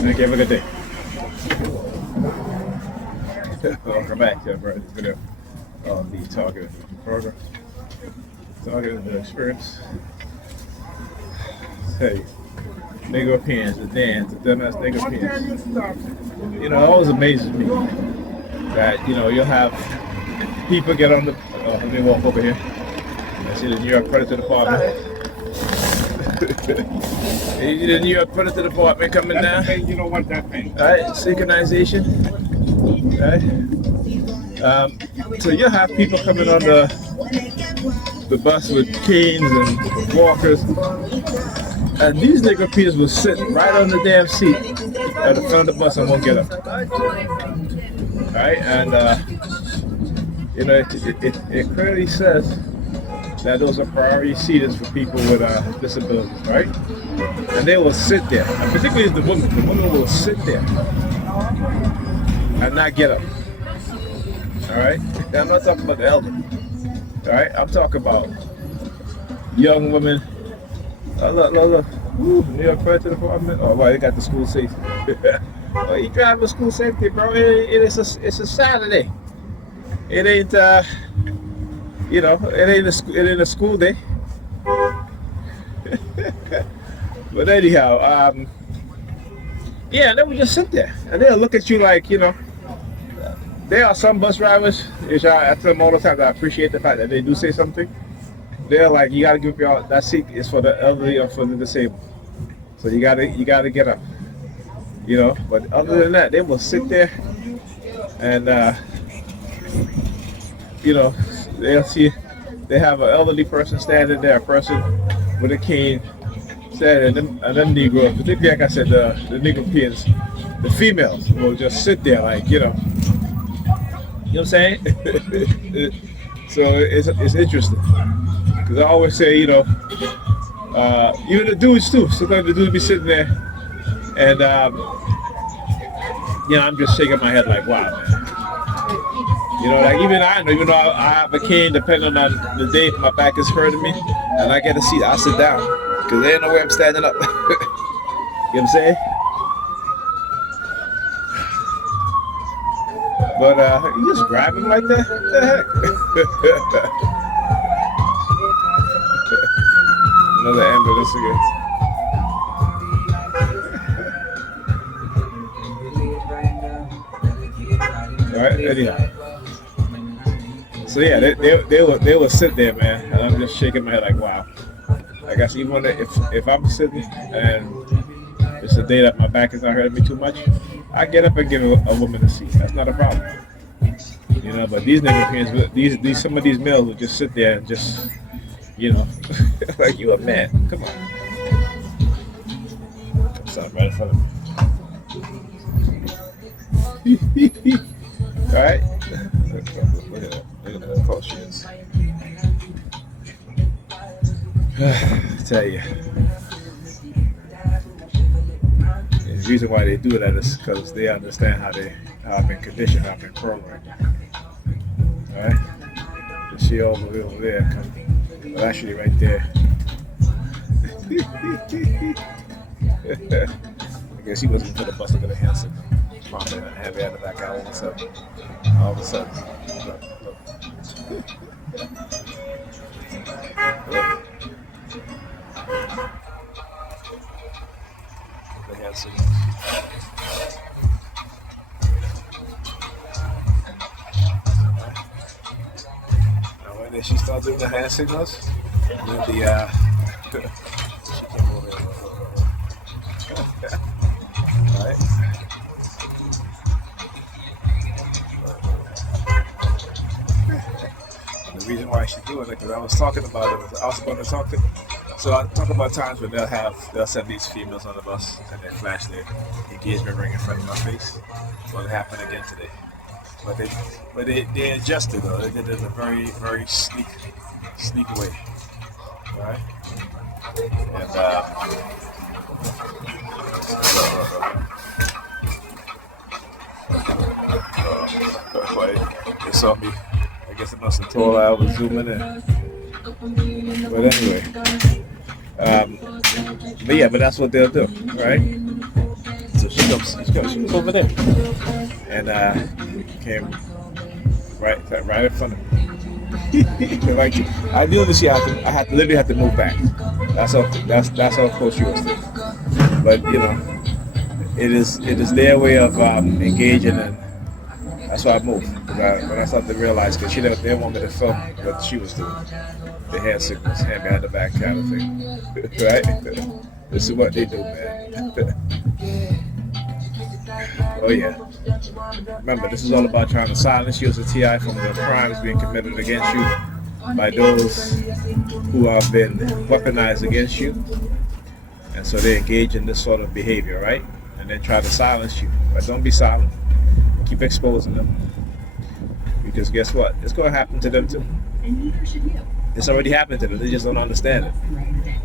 Thank you. Have a good day. Welcome back to the video on the target program. Target the experience. Hey, Negropeans, the DANS, the Ass Negropeans. You know, it always amazes me that, you know, you'll have people get on the, let me walk over here. I see the New York Predator Department. The New York Predator Department coming down. You don't want that thing. All right, synchronization. All right. So you'll have people coming on the bus with canes and walkers, and these Negropeans will sit right on the damn seat at the front of the bus and won't get up. All right, and you know, it clearly says that those are priority seaters for people with disabilities, right? And they will sit there, and particularly the women. The women will sit there and not get up. All right, I'm not talking about the elderly. All right, I'm talking about young women. Look. Ooh, New York Predator Department. Oh, well, they got the school safety. Oh, you driving school safety, bro? It's a Saturday. It ain't you know, it ain't a school day. But anyhow, yeah, they would just sit there and they'll look at you like, you know. There are some bus drivers, which I tell them all the time that I appreciate the fact that they do say something. They're like, you gotta give your, that seat is for the elderly or for the disabled. So you gotta get up. You know, but other than that, they will sit there and you know, they'll see they have an elderly person standing there, a person with a cane standing, and then Negroes, particularly like I said, the Negropeans, the females will just sit there like, you know. You know what I'm saying? So it's interesting. Because I always say, you know, even the dudes too, sometimes the dudes be sitting there and, you know, I'm just shaking my head like, wow, man. You know, like even though I have a cane, depending on the day, my back is hurting me, and I get a seat, I sit down. Because there ain't no way I'm standing up. You know what I'm saying? But you just grab him like that? What the heck? Another ambulance again. All right, anyhow. So yeah, they will sit there, man, and I'm just shaking my head like, wow. I guess even when if I'm sitting and it's a day that my back is not hurting me too much, I get up and give a woman a seat. That's not a problem. You know, but these Negropeans, some of these males will just sit there and just, you know, like, you a man. Come on. Something right in front of me. All right. Look at that. Look at how close she is. I tell you. The reason why they do that is because they understand how I've been conditioned, how I've been programmed. Alright? She over there, well, actually right there. I guess he wasn't for the bus to go to Hanson. Probably had to back out all of a sudden. All of a sudden. Look. The hand signals. Now when she starts doing the hand signals, then the she came over here. Alright. The reason why she's doing it, because I was talking about it, I was going to talk to. So I talk about times when they'll send these females on the bus and they flash their engagement ring in front of my face. Well, it happened again today. But they adjusted though. They did it in a very, very sneak way. Alright? And they saw me. I guess it must have told I was zooming in. But anyway. But yeah, but that's what they'll do, right? So she She was over there, and came right in front of me. Like I knew that I literally had to move back. That's how close she was to me. But it is their way of engaging, and that's why I moved. When I started to realize, because they didn't want me to film what she was doing, the hand signals, hand behind the back kind of thing, right? This is what they do, man. Oh yeah. Remember, this is all about trying to silence you as a TI from the crimes being committed against you by those who have been weaponized against you, and so they engage in this sort of behavior, right? And then try to silence you. But don't be silent. Keep exposing them, because guess what? It's going to happen to them too. It's already happened to them. They just don't understand it.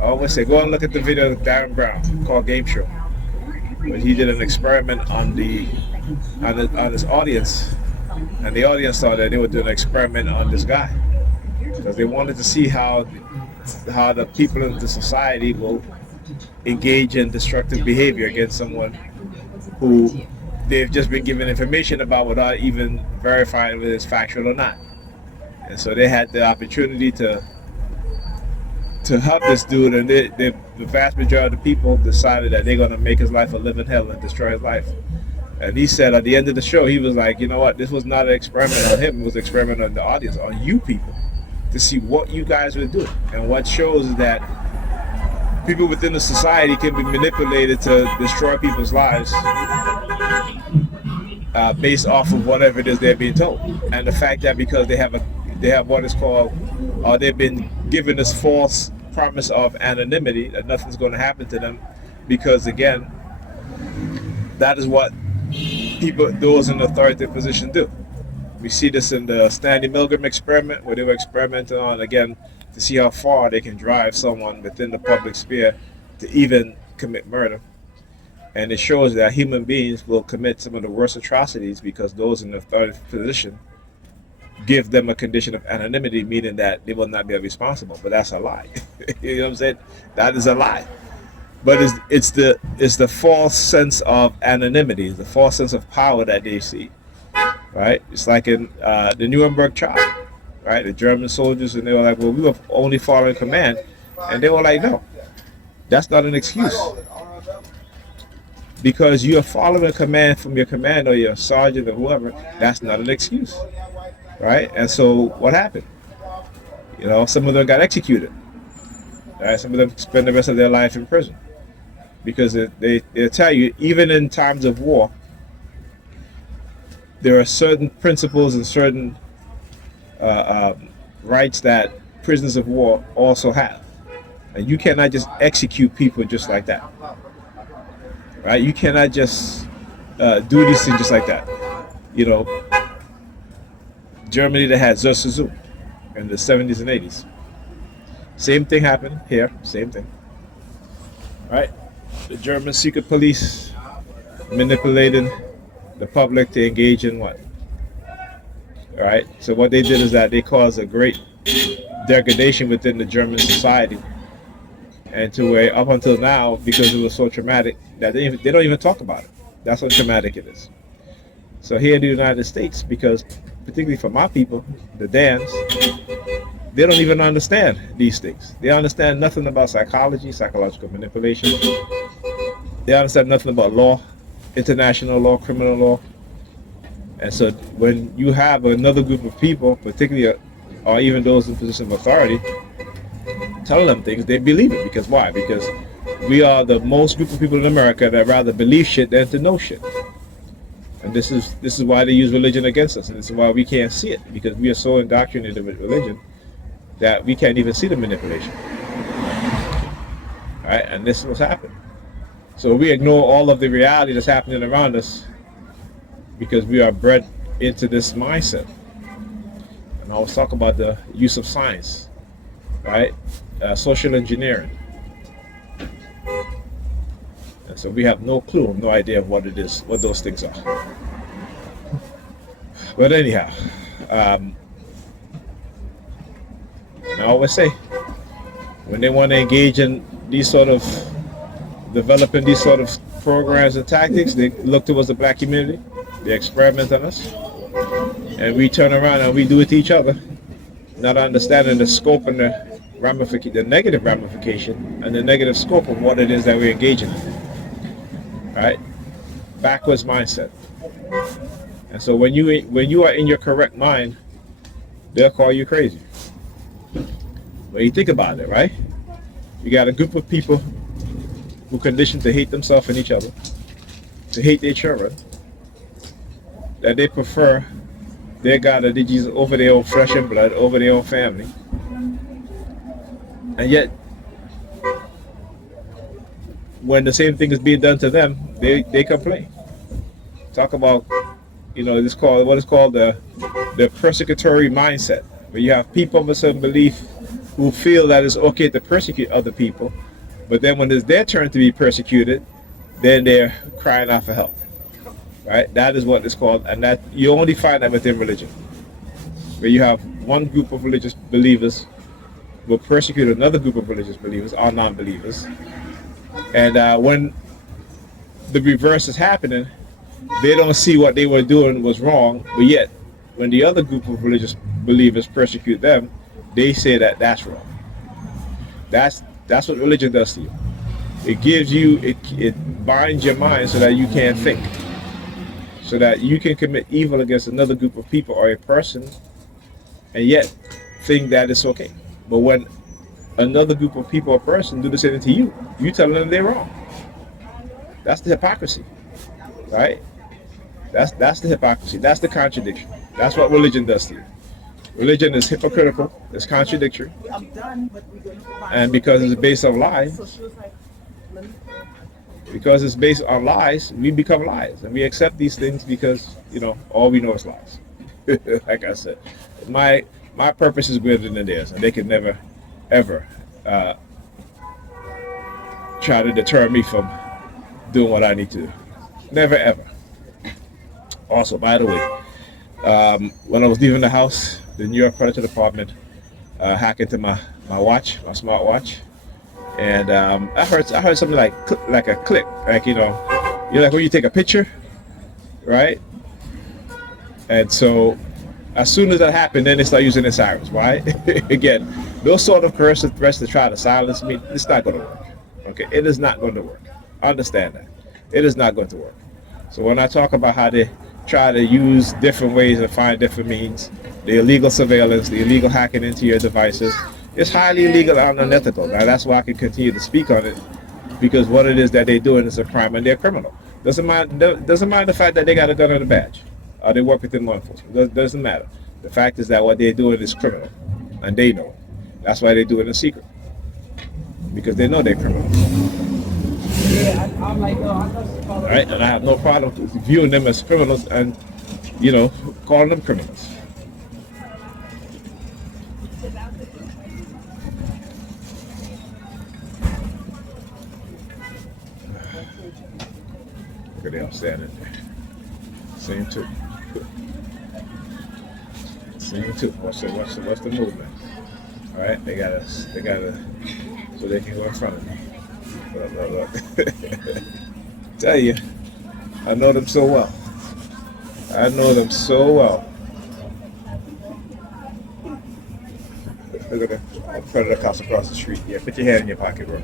I always say, go and look at the video of Darren Brown called Game Show, when he did an experiment on his audience, and the audience thought that they were doing an experiment on this guy because they wanted to see how the people in the society will engage in destructive behavior against someone who they've just been given information about without even verifying whether it's factual or not. And so they had the opportunity to help this dude, and the vast majority of the people decided that they're going to make his life a living hell and destroy his life. And he said at the end of the show, he was like, you know what, this was not an experiment on him, it was an experiment on the audience, on you people, to see what you guys would do. And what shows is that people within the society can be manipulated to destroy people's lives based off of whatever it is they're being told. And the fact that because they have what is called, or they've been given this false promise of anonymity, that nothing's going to happen to them, because again, that is what those in authoritative position do. We see this in the Stanley Milgram experiment, where they were experimenting on, again, to see how far they can drive someone within the public sphere to even commit murder. And it shows that human beings will commit some of the worst atrocities because those in the authoritative position give them a condition of anonymity, meaning that they will not be responsible. But that's a lie. You know what I'm saying? That is a lie. But it's the false sense of anonymity, the false sense of power that they see, right? It's like in the Nuremberg trial, right? The German soldiers, and they were like, well, we were only following command. And they were like, no, that's not an excuse. Because you are following a command from your commander or your sergeant or whoever, that's not an excuse, right? And so what happened? Some of them got executed, right? Some of them spend the rest of their life in prison. Because they tell you, even in times of war, there are certain principles and certain rights that prisoners of war also have. And you cannot just execute people just like that. Right? You cannot just do these things just like that. Germany, that had Zersuzu in the 70s and 80s. Same thing happened here, same thing. Right? The German secret police manipulated the public to engage in what? All right. So what they did is that they caused a great degradation within the German society, and to where up until now, because it was so traumatic, that they don't even talk about it. That's how traumatic it is. So here in the United States, because particularly for my people, the DANS, they don't even understand these things. They understand nothing about psychology, psychological manipulation. They understand nothing about law, international law, criminal law. And so when you have another group of people, particularly or even those in position of authority, telling them things, they believe it. Because why? Because we are the most group of people in America that rather believe shit than to know shit. And this is why they use religion against us, and this is why we can't see it, because we are so indoctrinated with religion that we can't even see the manipulation. All right, and this is what's happening. So we ignore all of the reality that's happening around us because we are bred into this mindset. And I always talk about the use of science, right? Social engineering. And so we have no clue, no idea of what it is, what those things are. But anyhow, I always say, when they want to engage in these sort of developing these sort of programs and tactics, they look towards the black community, they experiment on us, and we turn around and we do it to each other, not understanding the scope and the negative ramification and the negative scope of what it is that we're engaging in. Right? Backwards mindset. And so when you are in your correct mind, they'll call you crazy. When you think about it, right? You got a group of people who conditioned to hate themselves and each other, to hate their children, that they prefer their God or their Jesus over their own flesh and blood, over their own family. And yet, when the same thing is being done to them, they complain. Talk about, what is called the persecutory mindset, where you have people of a certain belief who feel that it's okay to persecute other people, but then when it's their turn to be persecuted, then they're crying out for help. Right? That is what it's called, and that you only find that within religion, where you have one group of religious believers will persecute another group of religious believers, or non-believers, and when the reverse is happening, they don't see what they were doing was wrong, but yet when the other group of religious believers persecute them, they say that that's wrong. That's what religion does to you. It gives you, it binds your mind so that you can't think, so that you can commit evil against another group of people or a person, and yet think that it's okay. But when another group of people or person do the same thing to you, you telling them they're wrong. That's the hypocrisy, right? That's the hypocrisy. That's the contradiction. That's what religion does to you. Religion is hypocritical. It's contradictory. And because it's based on lies, we become lies, and we accept these things because all we know is lies. Like I said, my purpose is greater than theirs, and they can never, ever try to deter me from doing what I need to do. Never, ever. Also, by the way, when I was leaving the house, the NY Predator Department hacked into my watch, my smartwatch, and I heard something like a click, like like when you take a picture, right? And so, as soon as that happened, then they start using their sirens. Why? Again, those sort of coercive threats to try to silence me, it's not going to work. Okay, it is not going to work. Understand that. It is not going to work. So when I talk about how they try to use different ways and find different means, the illegal surveillance, the illegal hacking into your devices, it's highly illegal and unethical. Now that's why I can continue to speak on it, because what it is that they're doing is a crime and they're criminal. Doesn't mind the fact that they got a gun and a badge, or they work within law enforcement. Doesn't matter. The fact is that what they're doing is criminal, and they know. That's why they do it in secret, because they know they're criminal. Right, and I have no problem viewing them as criminals and, calling them criminals. Look at them standing there. Same two. What's the movement? All right, they gotta, so they can go in front of me. Look. Tell you, I know them so well. Look at them. Predator cops across the street. Yeah, put your hand in your pocket, bro.